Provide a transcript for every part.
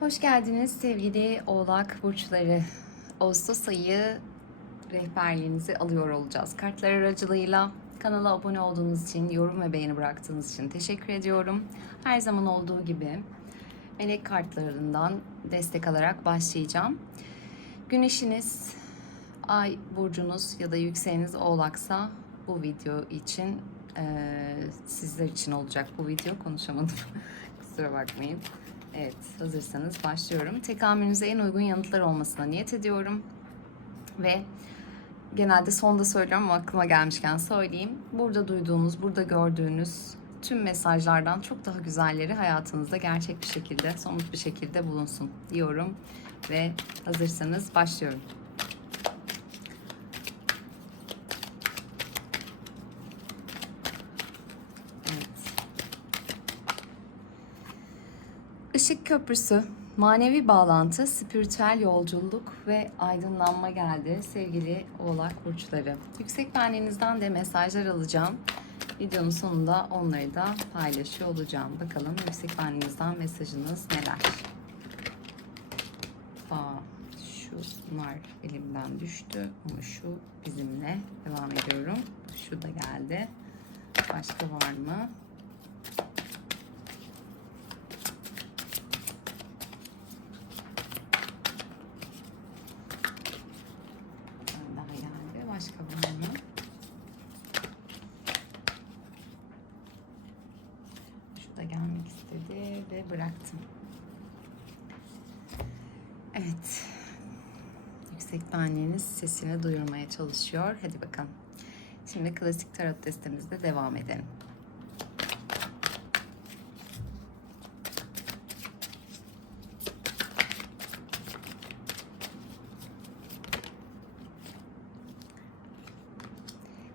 Hoş geldiniz sevgili Oğlak burçları. Ağustos ayı rehberliğinizi alıyor olacağız. Kartlar aracılığıyla kanala abone olduğunuz için, yorum ve beğeni bıraktığınız için teşekkür ediyorum. Her zaman olduğu gibi melek kartlarından destek alarak başlayacağım. Güneşiniz, ay burcunuz ya da yükseğiniz Oğlaksa bu video için eee, sizler için olacak bu video konuşamadım. Kusura bakmayın. Evet, hazırsanız başlıyorum. Tekamülünüze en uygun yanıtlar olmasına niyet ediyorum. Ve genelde sonda söylüyorum ama aklıma gelmişken söyleyeyim. Burada duyduğunuz, burada gördüğünüz tüm mesajlardan çok daha güzelleri hayatınızda gerçek bir şekilde, somut bir şekilde bulunsun diyorum. Ve hazırsanız başlıyorum. Evet. Işık köprüsü, manevi bağlantı, spiritüel yolculuk ve aydınlanma geldi sevgili oğlak burçları. Yüksek benliğinizden de mesajlar alacağım. Videonun sonunda onları da paylaşıyor olacağım. Bakalım yüksek benliğinizden mesajınız neler? Aa, şunlar elimden düştü ama şu bizimle devam ediyorum. Şu da geldi. Başka var mı? Bir tane daha geldi. Başka var mı? Şu da gelmek istedi ve bıraktım. Evet. Yüksek benliğiniz sesini duyurmaya çalışıyor. Hadi bakalım. Şimdi klasik tarot destemizde devam edelim.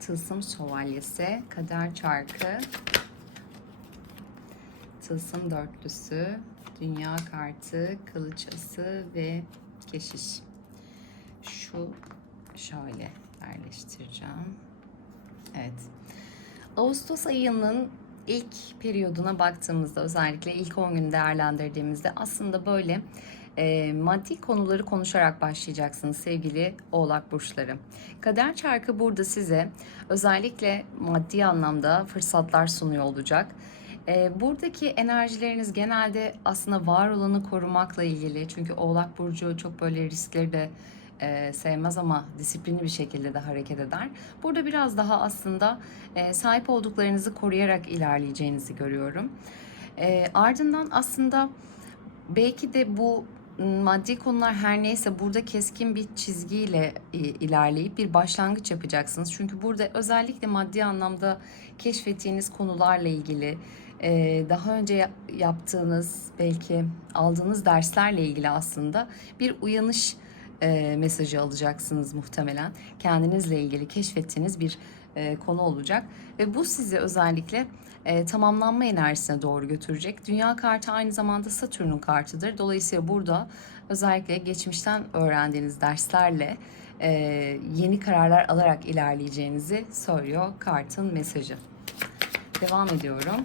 Tılsım şövalyesi, kader çarkı, tılsım dörtlüsü, dünya kartı, kılıç ası ve keşiş. Şu şöyle yerleştireceğim. Evet. Ağustos ayının ilk periyoduna baktığımızda özellikle ilk 10 gün değerlendirdiğimizde aslında böyle e, maddi konuları konuşarak başlayacaksınız sevgili oğlak burçları. Kader çarkı burada size özellikle maddi anlamda fırsatlar sunuyor olacak. E, buradaki enerjileriniz genelde aslında var olanı korumakla ilgili. Çünkü oğlak burcu çok böyle riskleri de e, sevmez ama disiplinli bir şekilde de hareket eder. Burada biraz daha aslında e, sahip olduklarınızı koruyarak ilerleyeceğinizi görüyorum. E, ardından aslında belki de bu maddi konular her neyse burada keskin bir çizgiyle ilerleyip bir başlangıç yapacaksınız. Çünkü burada özellikle maddi anlamda keşfettiğiniz konularla ilgili daha önce ya- yaptığınız belki aldığınız derslerle ilgili aslında bir uyanış mesajı alacaksınız muhtemelen. Kendinizle ilgili keşfettiğiniz bir konu olacak ve bu sizi özellikle e, tamamlanma enerjisine doğru götürecek. Dünya kartı aynı zamanda Satürn'ün kartıdır. Dolayısıyla burada özellikle geçmişten öğrendiğiniz derslerle e, yeni kararlar alarak ilerleyeceğinizi söylüyor kartın mesajı. Devam ediyorum.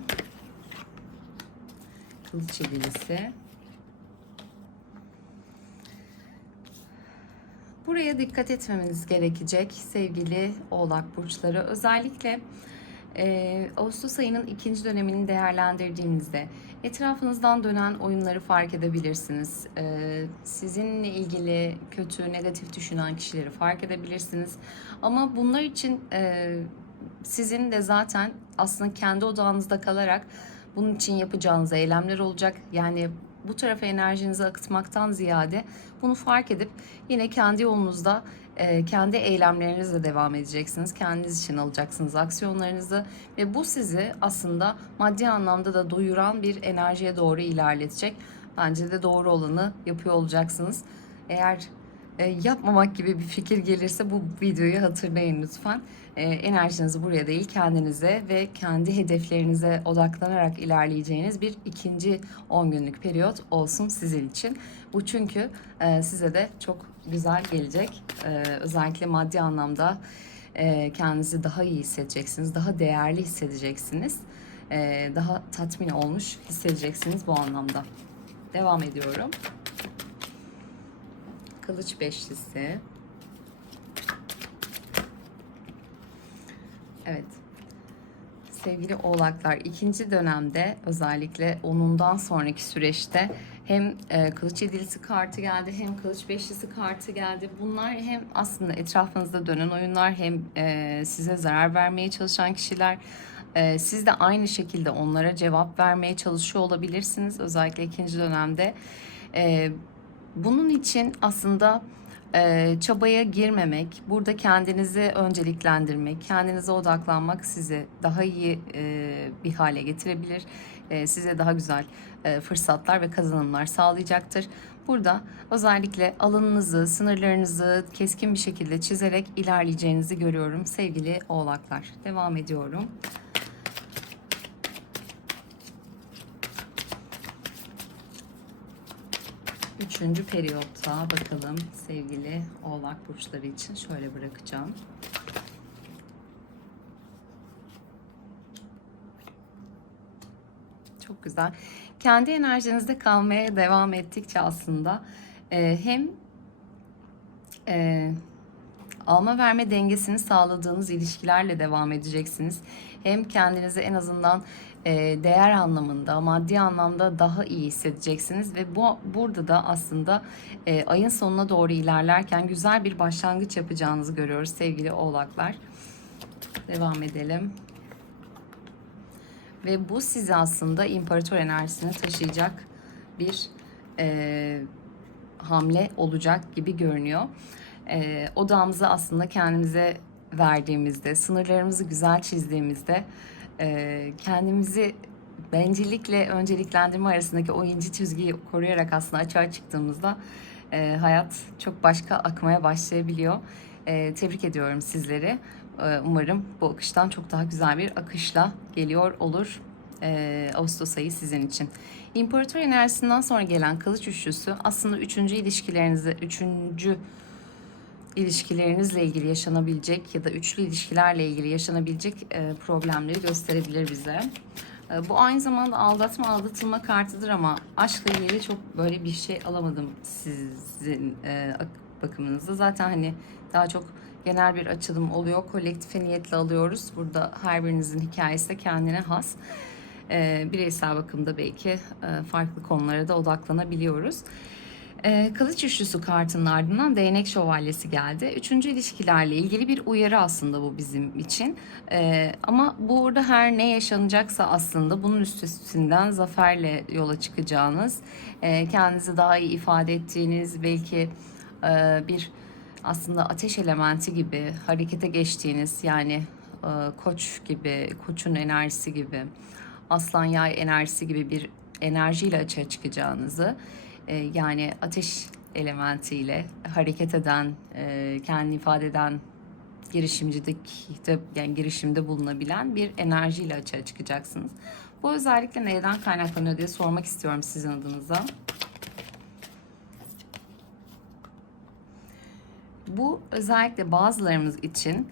Kılıç yedilisi. Buraya dikkat etmemeniz gerekecek sevgili oğlak burçları. Özellikle e, Ağustos ayının ikinci dönemini değerlendirdiğinizde etrafınızdan dönen oyunları fark edebilirsiniz. E, sizinle ilgili kötü, negatif düşünen kişileri fark edebilirsiniz. Ama bunlar için e, sizin de zaten aslında kendi odağınızda kalarak bunun için yapacağınız eylemler olacak. Yani bu tarafa enerjinizi akıtmaktan ziyade bunu fark edip yine kendi yolunuzda e, kendi eylemlerinizle devam edeceksiniz. Kendiniz için alacaksınız aksiyonlarınızı ve bu sizi aslında maddi anlamda da doyuran bir enerjiye doğru ilerletecek. Bence de doğru olanı yapıyor olacaksınız. Eğer e, yapmamak gibi bir fikir gelirse bu videoyu hatırlayın lütfen. E, enerjinizi buraya değil kendinize ve kendi hedeflerinize odaklanarak ilerleyeceğiniz bir ikinci 10 günlük periyot olsun sizin için. Bu çünkü e, size de çok güzel gelecek. E, özellikle maddi anlamda e, kendinizi daha iyi hissedeceksiniz, daha değerli hissedeceksiniz. E, daha tatmin olmuş hissedeceksiniz bu anlamda. Devam ediyorum. Kılıç beşlisi. Evet. Sevgili oğlaklar ikinci dönemde özellikle onundan sonraki süreçte hem e, kılıç yedilisi kartı geldi hem kılıç beşlisi kartı geldi. Bunlar hem aslında etrafınızda dönen oyunlar hem e, size zarar vermeye çalışan kişiler. E, siz de aynı şekilde onlara cevap vermeye çalışıyor olabilirsiniz özellikle ikinci dönemde. E, bunun için aslında e, çabaya girmemek, burada kendinizi önceliklendirmek, kendinize odaklanmak sizi daha iyi e, bir hale getirebilir. E, size daha güzel e, fırsatlar ve kazanımlar sağlayacaktır. Burada özellikle alanınızı, sınırlarınızı keskin bir şekilde çizerek ilerleyeceğinizi görüyorum sevgili oğlaklar. Devam ediyorum. Üçüncü periyotta bakalım sevgili oğlak burçları için şöyle bırakacağım. Çok güzel. Kendi enerjinizde kalmaya devam ettikçe aslında e, hem e, alma verme dengesini sağladığınız ilişkilerle devam edeceksiniz. Hem kendinizi en azından e, değer anlamında, maddi anlamda daha iyi hissedeceksiniz ve bu burada da aslında e, ayın sonuna doğru ilerlerken güzel bir başlangıç yapacağınızı görüyoruz sevgili oğlaklar. Devam edelim. Ve bu sizi aslında imparator enerjisini taşıyacak bir e, hamle olacak gibi görünüyor. E, odağımızı aslında kendimize verdiğimizde, sınırlarımızı güzel çizdiğimizde, e, kendimizi bencillikle önceliklendirme arasındaki o ince çizgiyi koruyarak aslında açığa çıktığımızda e, hayat çok başka akmaya başlayabiliyor. E, tebrik ediyorum sizleri. E, umarım bu akıştan çok daha güzel bir akışla geliyor olur e, Ağustos ayı sizin için. İmparator enerjisinden sonra gelen kılıç üçlüsü aslında üçüncü ilişkilerinizi, üçüncü ilişkilerinizle ilgili yaşanabilecek ya da üçlü ilişkilerle ilgili yaşanabilecek e, problemleri gösterebilir bize. E, bu aynı zamanda aldatma aldatılma kartıdır ama aşkla ilgili çok böyle bir şey alamadım sizin e, bakımınızda. Zaten hani daha çok genel bir açılım oluyor. Kolektife niyetle alıyoruz. Burada her birinizin hikayesi de kendine has. E, bireysel bakımda belki e, farklı konulara da odaklanabiliyoruz. E, Kılıç Üçlüsü kartının ardından değnek şövalyesi geldi. Üçüncü ilişkilerle ilgili bir uyarı aslında bu bizim için. E, ama burada her ne yaşanacaksa aslında bunun üstesinden zaferle yola çıkacağınız, e, kendinizi daha iyi ifade ettiğiniz, belki e, bir aslında ateş elementi gibi harekete geçtiğiniz yani e, koç gibi, koçun enerjisi gibi, aslan yay enerjisi gibi bir enerjiyle açığa çıkacağınızı e, yani ateş elementiyle hareket eden, e, kendini ifade eden girişimcilikte yani girişimde bulunabilen bir enerjiyle açığa çıkacaksınız. Bu özellikle neyden kaynaklanıyor diye sormak istiyorum sizin adınıza. Bu özellikle bazılarımız için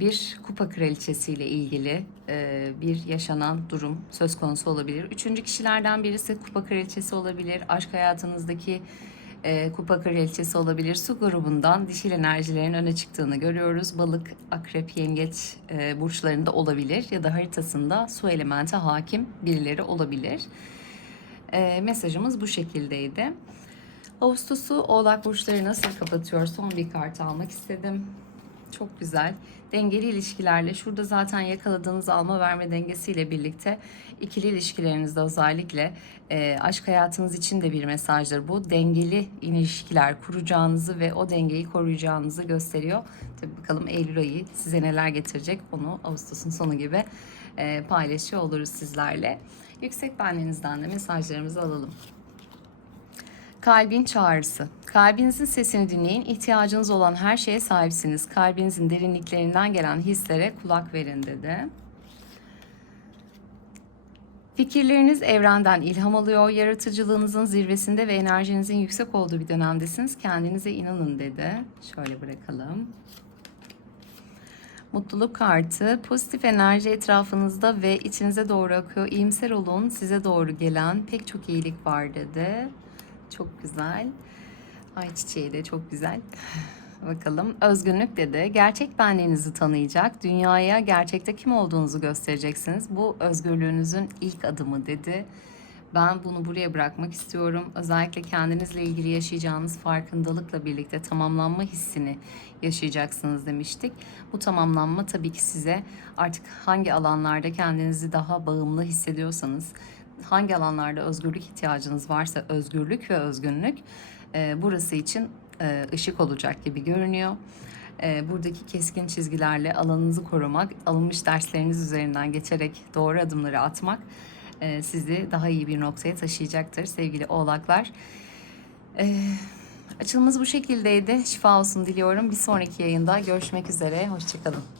bir kupa kraliçesiyle ilgili e, bir yaşanan durum söz konusu olabilir. Üçüncü kişilerden birisi kupa kraliçesi olabilir. Aşk hayatınızdaki e, kupa kraliçesi olabilir. Su grubundan dişil enerjilerin öne çıktığını görüyoruz. Balık, akrep, yengeç burçlarında olabilir ya da haritasında su elementi hakim birileri olabilir. Mesajımız bu şekildeydi. Ağustos'u Oğlak burçları nasıl kapatıyor? Son bir kart almak istedim. Çok güzel. Dengeli ilişkilerle şurada zaten yakaladığınız alma verme dengesiyle birlikte ikili ilişkilerinizde özellikle e, aşk hayatınız için de bir mesajdır. Bu dengeli ilişkiler kuracağınızı ve o dengeyi koruyacağınızı gösteriyor. Tabii bakalım Eylül ayı size neler getirecek onu Ağustos'un sonu gibi e, paylaşıyor oluruz sizlerle. Yüksek benliğinizden de mesajlarımızı alalım. Kalbin çağrısı. Kalbinizin sesini dinleyin. İhtiyacınız olan her şeye sahipsiniz. Kalbinizin derinliklerinden gelen hislere kulak verin dedi. Fikirleriniz evrenden ilham alıyor. Yaratıcılığınızın zirvesinde ve enerjinizin yüksek olduğu bir dönemdesiniz. Kendinize inanın dedi. Şöyle bırakalım. Mutluluk kartı pozitif enerji etrafınızda ve içinize doğru akıyor. İyimser olun. Size doğru gelen pek çok iyilik var dedi. Çok güzel. Ay çiçeği de çok güzel. Bakalım özgünlük dedi. Gerçek benliğinizi tanıyacak. Dünyaya gerçekte kim olduğunuzu göstereceksiniz. Bu özgürlüğünüzün ilk adımı dedi. Ben bunu buraya bırakmak istiyorum. Özellikle kendinizle ilgili yaşayacağınız farkındalıkla birlikte tamamlanma hissini yaşayacaksınız demiştik. Bu tamamlanma tabii ki size artık hangi alanlarda kendinizi daha bağımlı hissediyorsanız, hangi alanlarda özgürlük ihtiyacınız varsa özgürlük ve özgünlük e, burası için e, ışık olacak gibi görünüyor. E, buradaki keskin çizgilerle alanınızı korumak, alınmış dersleriniz üzerinden geçerek doğru adımları atmak e, sizi daha iyi bir noktaya taşıyacaktır sevgili oğlaklar. E, açılımımız bu şekildeydi. Şifa olsun diliyorum. Bir sonraki yayında görüşmek üzere. Hoşçakalın.